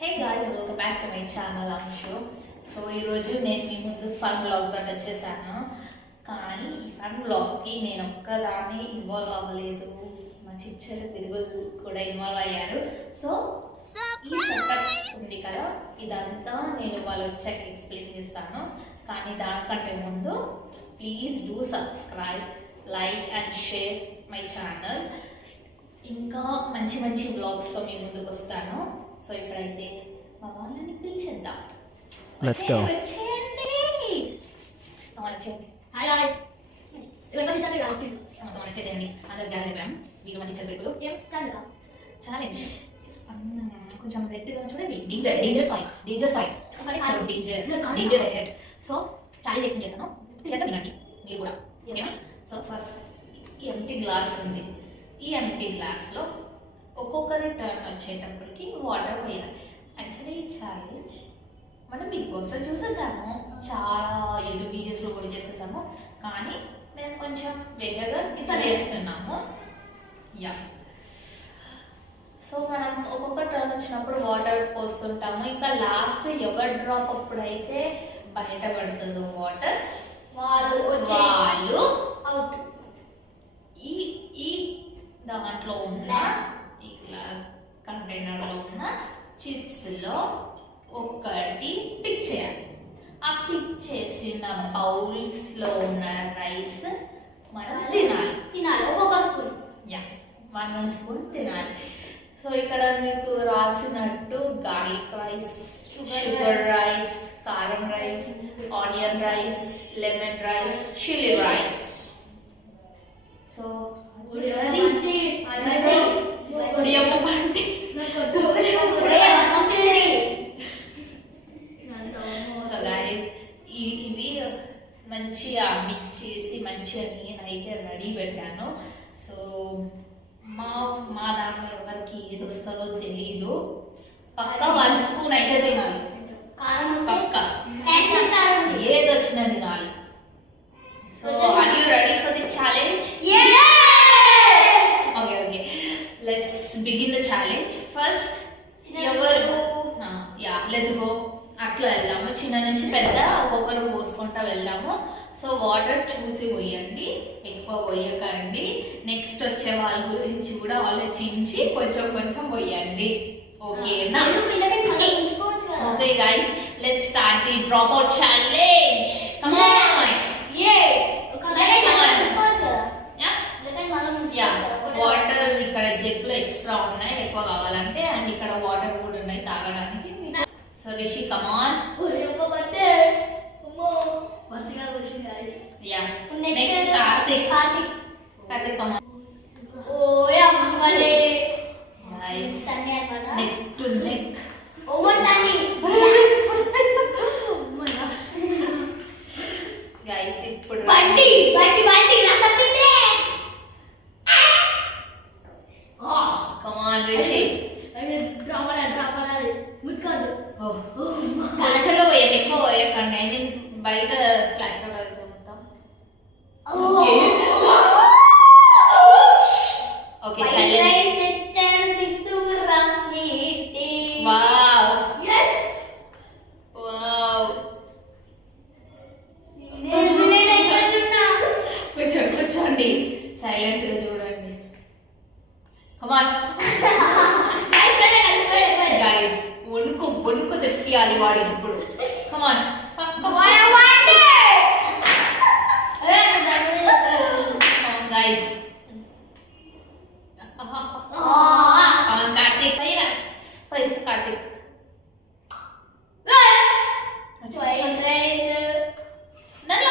Hey guys, welcome back to my channel. I'm Shu. So ఈరోజు నేను మీ ముందు fun blog తోటి వచ్చేసాను. కానీ ఈ ఫన్ బ్లాగ్కి నేను ఒక్కదాన్ని ఇన్వాల్వ్ అవ్వలేదు, మా చిచ్చలు తిరుగులు కూడా ఇన్వాల్వ్ అయ్యారు. సో ఈ సెటప్ ఉంది కదా, ఇదంతా నేను వాళ్ళు వచ్చాక ఎక్స్ప్లెయిన్ చేస్తాను. కానీ దానికంటే ముందు please do subscribe, like and share my channel. ఇంకా మంచి మంచి బ్లాగ్స్తో మీ ముందుకు వస్తాను. సో ఇప్పుడైతే మా వాళ్ళని పిలిచేద్దాం. Let's go. హాయ్ గాయ్స్, వచ్చేసేయండి. అందరు గ్యాదర్ అయ్యాం. మీకు మంచి చదివేకులు ఛాలెంజ్ కొంచెం రెడ్గా చూడండి. Danger side danger head. So challenge explain చేస్తాను, క్లియర్గా వినండి మీరు కూడా, ఓకేనా? సో ఫస్ట్ ఈ ఎంటీ గ్లాస్ ఉంది. ఈ ఎంటీ గ్లాస్లో ఒక్కొక్కరి టర్న్ వచ్చేటప్పటికి వాటర్ పోయాలి. యాక్చువల్లీ ఈ ఛాలెంజ్ మనం బిగ్ బాస్లో చూసేసాము, చాలా యూట్యూబ్ వీడియోస్లో కూడా చేసేసాము. కానీ మేము కొంచెం వేరేగా డిఫర్ చేస్తున్నాము. యా, సో మనం ఒక్కొక్క టర్న్ వచ్చినప్పుడు వాటర్ పోస్తుంటాము. ఇంకా లాస్ట్ ఎవరి డ్రాప్ అప్పుడైతే బయటపడుతుందో వాటర్, వాళ్ళు అవుట్. ఈ దాంట్లో ఉన్న ఈ గ్లాస్ కంటైనర్లో ఉన్న చిప్స్లో ఒకటి పిక్ చేయాలి. ఆ పిక్ చేసిన బౌల్స్లో ఉన్న రైస్ మనం తినాలి ఒక్కొక్క స్పూన్. యా, 1 స్పూన్ తినాలి. సో ఇక్కడ మీకు రాసినట్టు గార్లిక్ రైస్, షుగర్ రైస్, కారం rice, onion rice, lemon rice, chilli rice. So ఇవి మంచిగా మిక్స్ చేసి మంచిగా నేనైతే రెడీ పెట్టాను. సో మా దాంట్లో ఎవరికి ఏది వస్తుందో తెలీదు. పక్కా 1 స్పూన్ అయితే తినాలి, పక్కా ఏది వచ్చినా తినాలి. So are you ready for the challenge? Okay, let's begin the challenge. First ఎవరు లెట్స్ గో, అట్లా వెళ్దాము. చిన్న నుంచి పెద్ద ఒక్కొక్కరు పోసుకుంటా వెళ్దాము. సో వాటర్ చూసి పోయండి, ఎక్కువ పోయకండి. నెక్స్ట్ వచ్చే వాళ్ళ గురించి కూడా ఆలోచించి కొంచెం కొంచెం పోయండి, ఓకేనా? Okay guys, let's start the drop out challenge. Come on. Water ఇక్కడ జగ్లో ఎక్స్ట్రా ఉన్నాయి, ఎక్కువ కావాలంటే. అండ్ ఇక్కడ వాటర్ కూడా ఉన్నాయి తాగడానికి. So Rishi, come on. Yeah, next Karthik, come on. Guys, neck to neck. Guys ఇప్పుడు కమాన్ రిషి, కొంచెంలో పోయండి, ఎక్కువ పోయకండి. ఐ మీన్ బయట స్ప్లాష్ అవుట్ అవుతుంది మొత్తం. Okay, silence. కూర్చోండి, సైలెంట్ గా చూడండి. కమాన్ గైస్, వణుకు తెప్పియాలి వాడికి ఇప్పుడు. Come on guys. కార్తిక్ నన్ను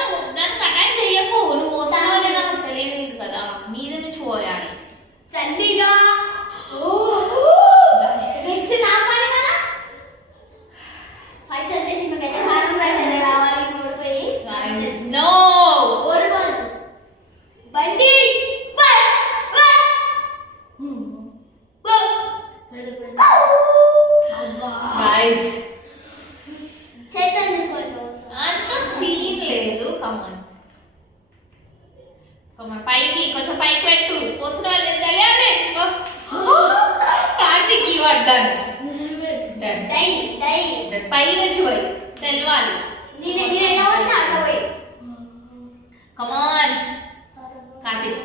అటాక్ చెయ్యకు. నువ్వు వస్తావా లేదా నాకు తెలియదు కదా, మీద నుంచి పోయాలి. సండిగా పై నుంచి పోయి తెలవాలి. కమాన్ కార్తిక్.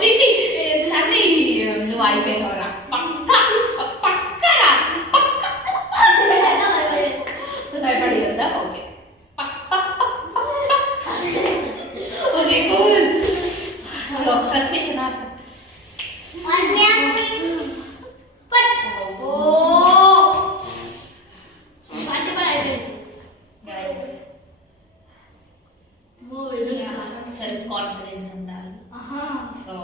రిషి సరే నువ్వు అయిపోయినవరా పక్క పక్కరా భయపడి ఉందా? Okay okay cool. ఫ్రస్ట్రేషన్ ఆస సెల్ఫ్ కాన్ఫిడెన్స్ ఉండాలి. సో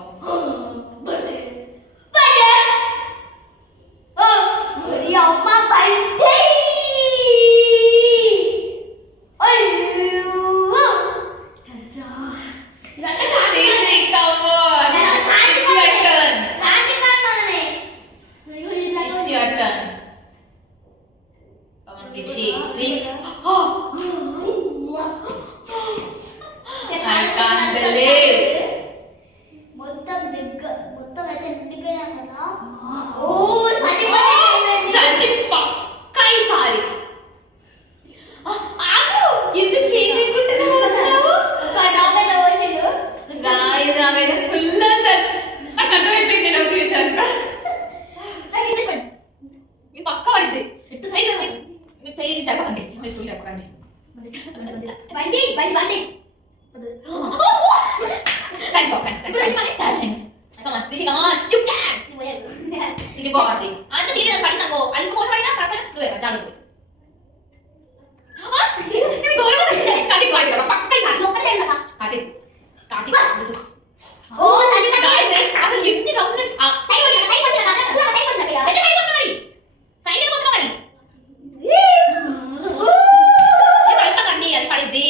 చెప్పకండి మీ స్కూల్ చెప్పకండి. ఇది బాగుంది అంత సీరియస్ పడిందనుకో అది ఇంకో పడినా నువ్వే జాగ్రత్త అసలు ఎన్ని రౌండ్స్ నుంచి అది పడిద్ది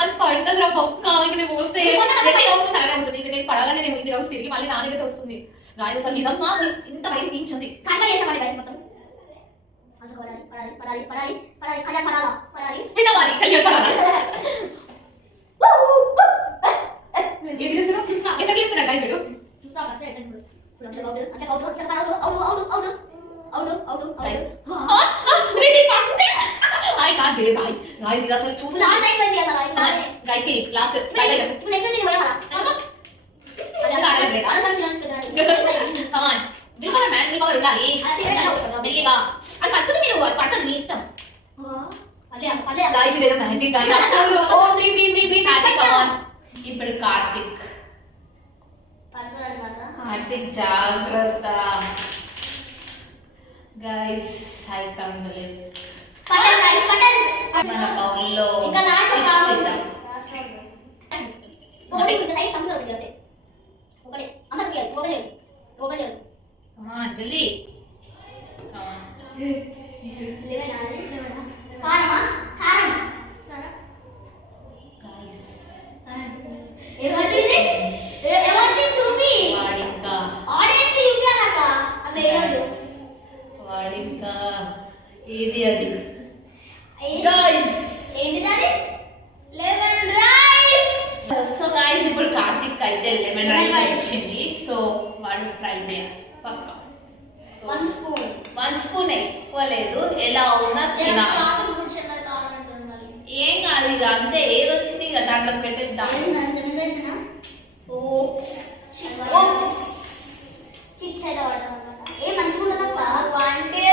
అది పడుతుంది రా పక్క ఇక్కడ పోస్తే చాలా ఉంటుంది. ఇది నేను పడాలని నేను ఇన్ని రౌండ్స్ తిరిగి మళ్ళీ నా దగ్గర వస్తుంది. గాయస్ అసలు నిజంగా అసలు ఇంత బయట తీయించింది I can't believe guys. Guys, ఇది అసలు చూసి లాస్ట్ టైం వెళ్ళి అలా guys ఈ లాస్ట్ ఇప్పుడు నెక్స్ట్ నేను పోయాలా come on will power man will power ఉండాలి మెల్లిగా అది పట్టుకుని మీరు పట్టదు మీ ఇష్టం guys ఇదేదో మ్యాజిక్ guys అసలు ఓ 3 కార్తిక్ come on ఇప్పుడు కార్తిక్ జాగ్రత్త guys I can't believe మన పౌల్లో ఇంకా లాస్ట్ కావాలి ఒకటి ఇంకా సైడ్ కంప్లీట్ అవుతుంది అంతే ఒకటి అంతా క్లియర్ ఓపెన్ కమ్ ఆన్ జల్దీ కమ్ ఆన్ లెమన్ ఆది కారమా కారం గైస్ ఏమొచ్చింది చూపి వాడింకా ఆడియన్స్ కి చూపించాలక అట్లా ఏదో వాడింకా ఏది అది guys ఏంటిది లెమన్ రైస్. సో గైస్ ఇప్పుడు కార్తిక్ అయితే లెమన్ రైస్ వచ్చింది. సో వాడు ట్రై చేయాలి పక్కా. 1 స్పూన్ ఎక్కువ లేదు ఎలా ఉన్నా ఏం కాదు ఇక అంతే ఏది వచ్చింది ఇక దాంట్లో పెట్టేద్దాం. ఏ మంచిగా అంటే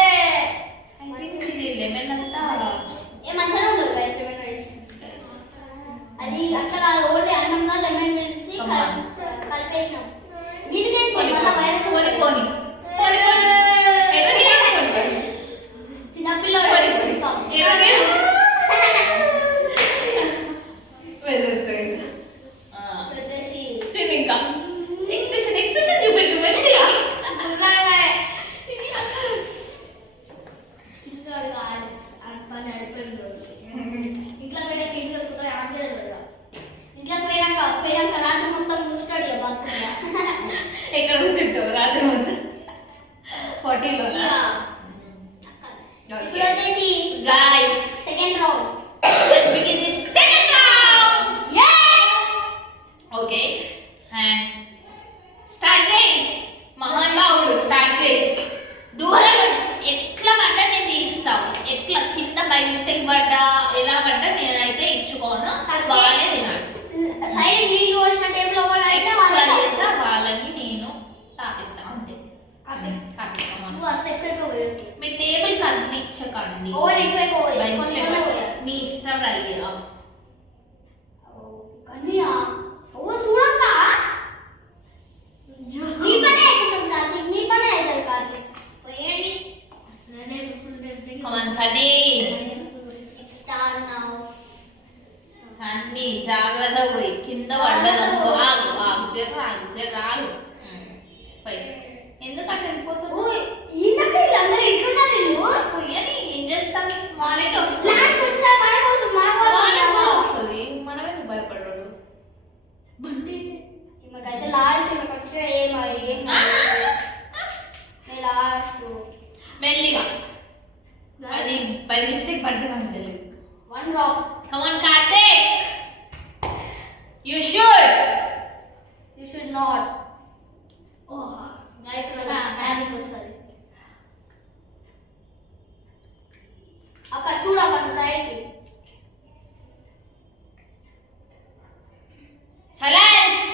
లెమన్ అంతా ఏ మంచిగా ఉండదు గైస్ లెమన్ రైస్ అది అట్లా కాదు ఓన్లీ అన్నంలో లెమన్ వేసి కలిపేసాం వీటికే మళ్ళీ వైరస్ పోని చిన్నపిల్లలు వచ్చేసి ఇంకా ఎక్స్ప్రెషన్ చూపెట్టు మంచిగా ఇంట్లో పోయినాక రాత్రి మొత్తం చూస్తాడు ఎక్కడ కూర్చుంటావు రాత్రి మొత్తం హోటల్లో. ఇప్పుడు వచ్చేసి guys second round let's begin this second round okay and start చేయి మహాన్ బావుడు స్టార్ట్ చేయి మీ టేబుల్ కదిలించకండి. మీ ఇష్టం అయ్యా అన్ని జాగ్రత్త పోయి కింద పడ్డదనుకో. రాలు ఎందుకంటే వెళ్ళిపోతున్నా ఏం చేస్తాను వాళ్ళకి వస్తుంది. మనం ఎందుకు భయపడ్డాడు మెల్లిగా అది బై మిస్టేక్ పడ్డా నాకు తెలియదు. Come on, Karthik. You should not. Guys, magic వస్తది. అక్క చూడు అక్క సైడ్ కి. సైలెన్స్.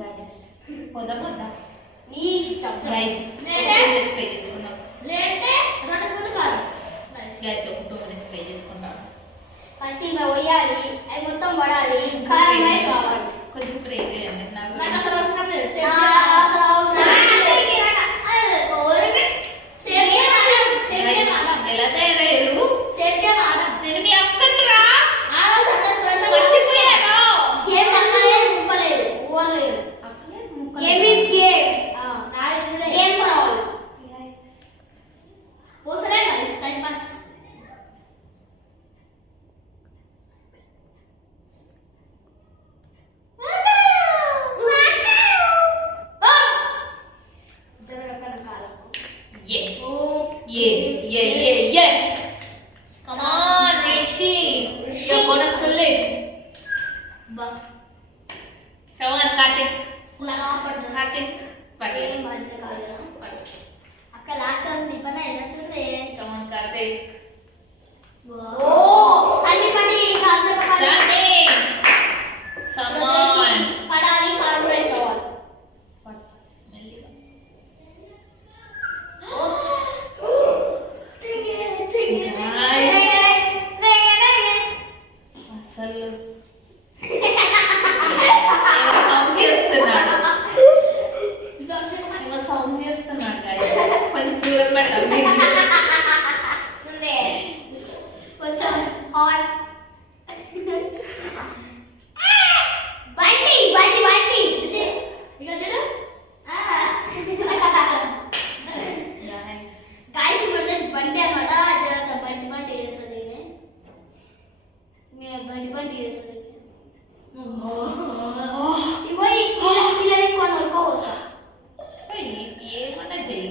Guys, పోదా నీ ఇష్టం. గైస్ 2 minutes ప్లే చేసుకుందాం. లేటే 2 స్పూన్లు కాదు. గైస్ 2 minutes ప్లే చేసుకుందాం. ఫస్ట్ ఇలా పోయాలి, అది మొత్తం పడాలి, కారం రైస్ రావాలి. కొంచెం ప్రే చేయండి. నాకు అసలు అవసరం లేదు. ఎలా తయారయ్యారు? నేను మీ అక్కనురా. మర్చిపోయాను. గేమ్ అన్నలే ముప్పలేదు, ఓవర్లేదు. Game is game. Game for all. పోసలే guys time pass. Yeah. Come on, Rishi. You're gonna kill it. Come on, Karthik. Karthik. అక్క లాస్ట్ ని పన ఎలాచుంది. Come on, Karthik. Sunny Karthik Sunny. Come on. పడాలి కారం రైస్ ఆల్. మెల్లిగా. అసలు సౌండ్ చేస్తున్నాడు guys. కొంచెం దూరం పెట్టండి. కొంచెం హాట్. బండి గైస్ కొంచెం బండి అన్నమాట. జరంత బండి చేస్తుంది. బండి చేస్తుంది. ఇవ్వ ఇలా కొనుక్కోవచ్చా? ఏమన్నా చెయ్యి.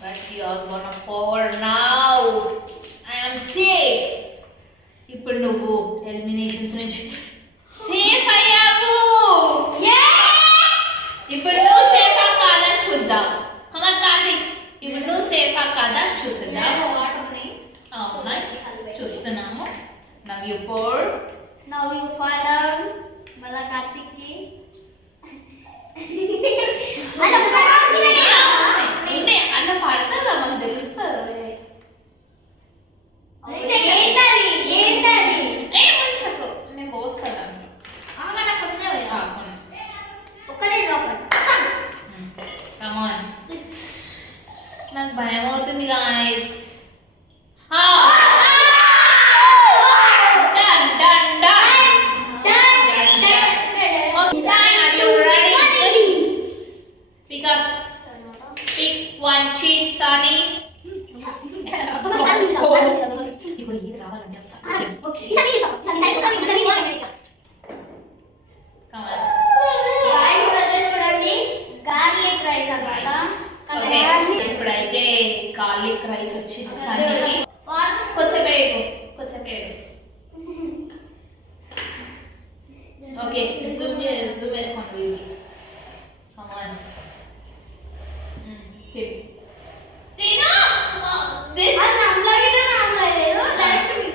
But you are gonna forward now. I am safe. ఇప్పుడు నువ్వు ఎలిమినేషన్స్ నుంచి సేఫ్ అయ్యావు. ఇప్పుడు నువ్వు సేఫా కాదా చూద్దాం. Come on, Karthik. ఇప్పుడు నువ్వు సేఫా కాదా చూద్దాం. అవునా చూస్తున్నాము. Now you pour. Now you fall down. మళ్ళా కార్తిక్ కి అన్న పడతా మాకు తెలుస్తుంది. ముంచకు నేను పోస్తాను. నాకు భయం అవుతుంది గాయ్స్. One cheat, Sunny. ఇప్పుడు ఇది రావాలంటే గార్లిక్ రైస్ అన్నమాట. ఇప్పుడైతే గార్లిక్ రైస్ వచ్చింది సన్నీకి. కొంచెం ఓకే జూమ్ వేసుకోండి. Come on. Tina, this. I'm not even. Direct to me.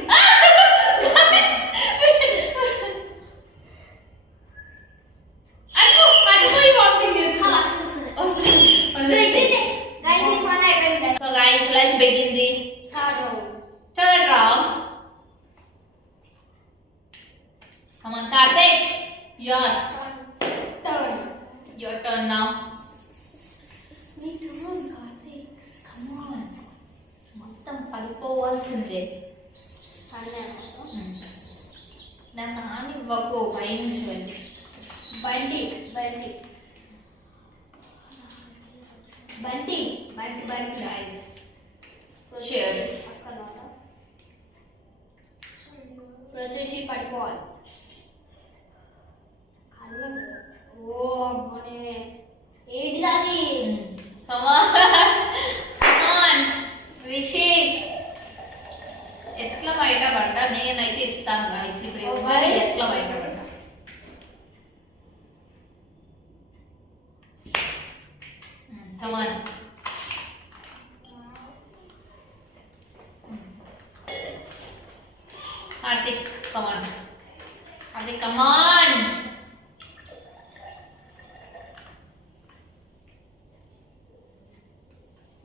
Come on, Karthik. Your turn. your turn now. Me turn, Karthik. Come on. మొత్తం పడిపోవాల్సిందే. నన్ను ఆనివ్వకు పైనుంచి వెళ్ళి. బండి బండి బండి బండి బండి Guys. Cheers. ఇప్పుడు వచ్చేసి పడిపోవాలి. ఓ అమ్మనే ఏంటి అది? Come on. Come on. Rishi. ఎట్లా బయటపడ్డా నేనైతే ఇస్తాను గాయస్. ఇప్పుడు ఎవరు ఎట్లా బయటపడ్డా Come on. Karthik, come on. Karthik, come on.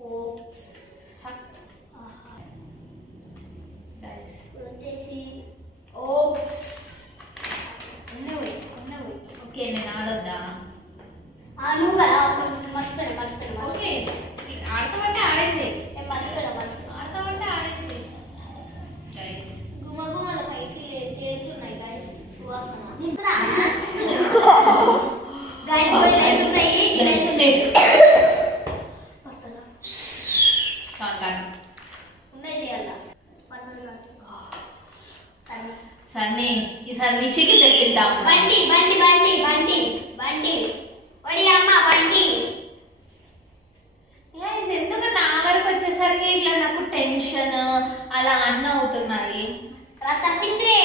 Oops. Guys. వచ్చేసి ఓప్స్. ఉన్నవి ఓకే నేను ఆడొద్దా? నువ్వు కదా మర్చిపోయినా ఓకే ఆడతామంటే ఆడేసి. మర్చిపోయినా ఆడతామంటే ఆడేసి. గైస్ గుమగుమల పైకి తేలుతున్నాయి గైస్ సువాసన. గైస్ ఉన్నాయి తీయాలా సన్నీ ఈసారి రిషికి తెప్పిద్దాం. బండి బండి బండి బండి బండి వడి అమ్మ బండి. గైస్ ఎందుకు నా వరకు వచ్చేసరికి ఇట్లా నాకు టెన్షన్ అలా అన్న అవుతున్నాయి. తప్పిందే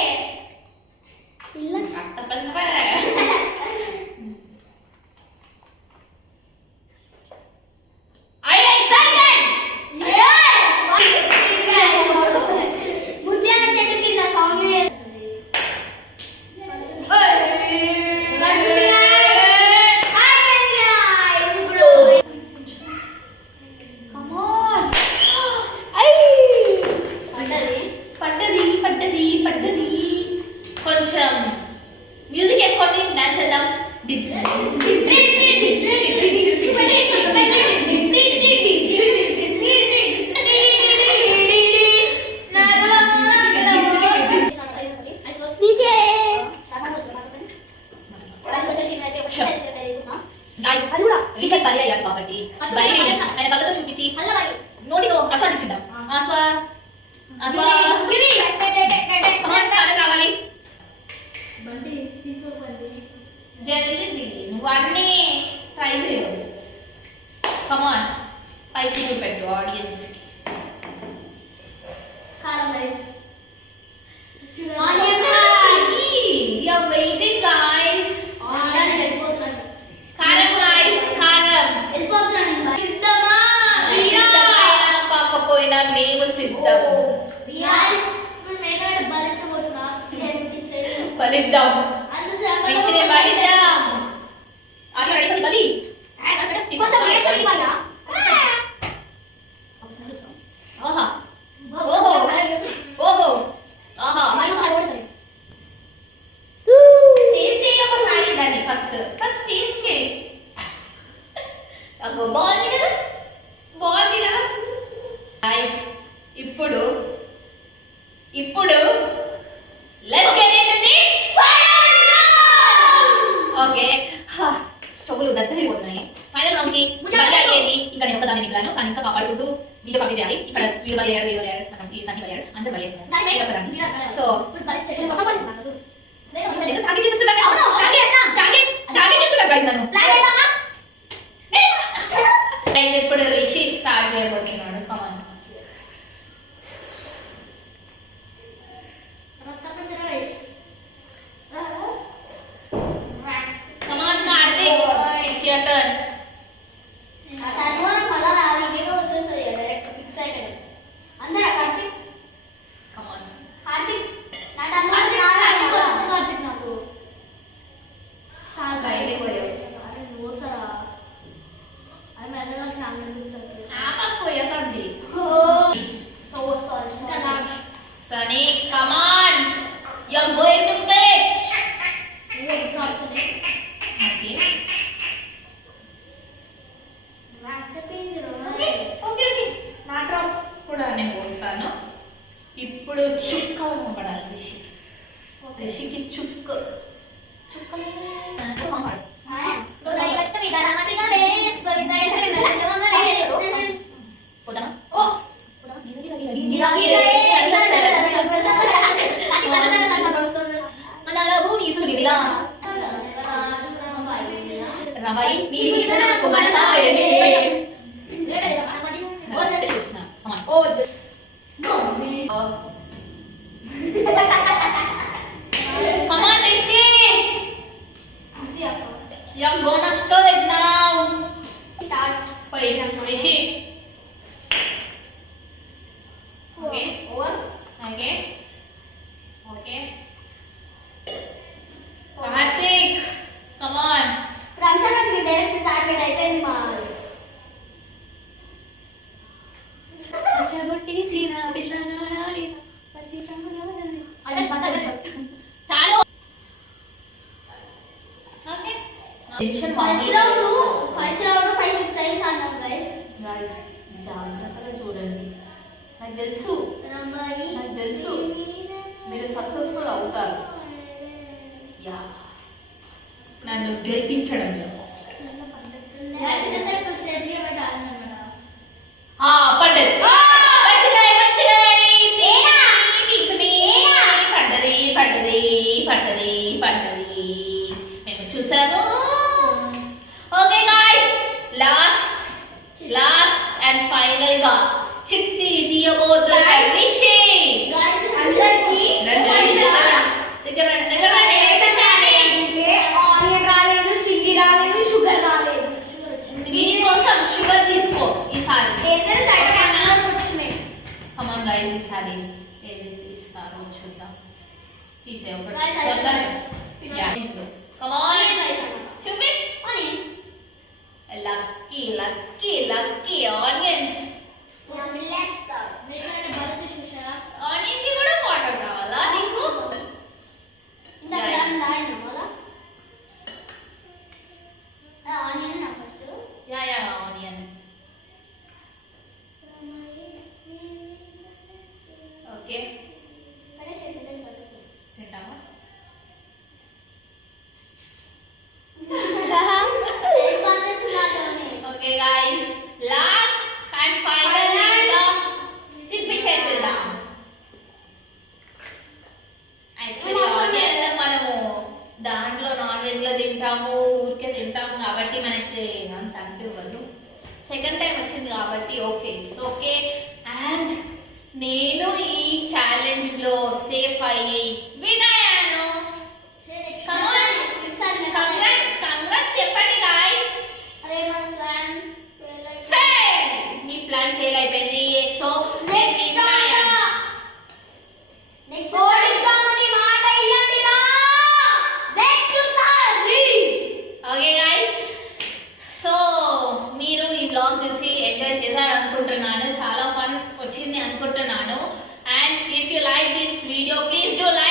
ముత్యాల చెట్టు కింద సౌండ్ కొంచెం మ్యూజిక్ వేసుకోండి, డాన్స్ చేద్దాం. రిషి బలి అయ్యాడు కాబట్టి ఆయన కళ్ళతో చూపించి నోటితో ఆస్వాదించిందాం. కావాలి జల్దీ నువ్వు అన్నీ ట్రై చేయదు. కమాన్ పైకి చూపెట్టు ఆడియన్స్ కి. Waiting guys. కారం గాయ్స్, కారం కాకపోయినా మేము సిద్ధం. బలిద్దాం విషయం బలిద్దాం. ఆటలాడేది బలి. ఆహా ఓహో ఓహో ఆహా టేస్ట్ చేయి ఒకసారి దాన్ని. ఫస్ట్ టేస్ట్ చేయి. బాగుంది కదా, బాగుంది కదా గైస్. ఇప్పుడు let's get into the final round. Okay స్టవ్లు దగ్గరైపోతున్నాయి. ఫైనల్ రౌండ్ కి బలి అయ్యేది ఇంకా నేను ఒకదాన్ని మిగిలాను, కానీ ఇంకా కాపాడుకుంటూ వీడియో పంపింగ్ చేయాలి. ఇక్కడ వీళ్ళు బలి అయ్యాడు, ఈ సన్ని బలి అయ్యాడు, అందరూ బలి అయ్యారు. సో ఇప్పుడు రిషి స్టార్ట్ చేయబోతున్నాడు. కమాన్ కమాన్ కార్తిక్, ఇట్స్ యువర్ టర్న్. అందరూ కార్తిక్ కమాన్ కార్తిక్ నాకు సార్ బయటికి పోయావు. నువ్వు సరా పోయకండి రిషికి చుక్క Come on, Rishi. You're gonna kill it now. Wait, Rishi. Okay. Okay. Okay. Karthik, come on. చాలు. Okay. Tension first round 5-6 times ఆడినాం గైస్. Guys, జాగ్రత్తగా చూడండి. నాకు తెలుసు మీరు సక్సెస్ఫుల్ అవుతారు. యా, నన్ను గెలిపించడంలో పడ్డది. పడ్డది మేము చూసాము. Okay guys, last and final గా చిట్టి తీయబోతున్న రిషి. దీనికోసం షుగర్ తీసుకో ఈసారి. కమాన్ గైస్, ఈసారి ఏది తీస్తారో చూద్దాం. తీసే చూపి. Lucky onions. ఆనియన్ కి కూడా వాటర్ కావాలా నీకు? ఆనియన్. ఓకే, తింటావా? Okay guys, last and final తిప్పించేసేద్దాం. యాక్చువల్లీ ఆనియన్ మనము దాంట్లో నాన్ వెజ్ లో తింటాము, ఊరికే తింటాము కాబట్టి మనకి అంత అనిపివ్వదు. సెకండ్ టైం వచ్చింది కాబట్టి ఓకే, ఇట్స్ ఓకే. అండ్ నేను ఈ ఛాలెంజ్ లో సేఫ్ అయ్యి విన్ అయ్యాను. కంగ్రాట్స్ చెప్పండి గాయ్స్. మీ ప్లాన్ ఫెయిల్ అయిపోయింది. సో ఓకే గాయ్స్, సో మీరు ఈ బ్లాగ్ చూసి ఎంజాయ్ చేశారు అనుకుంటున్నాను. చాలా ఫన్ వచ్చింది అనుకుంటున్నాను. And if you like this video, please do like.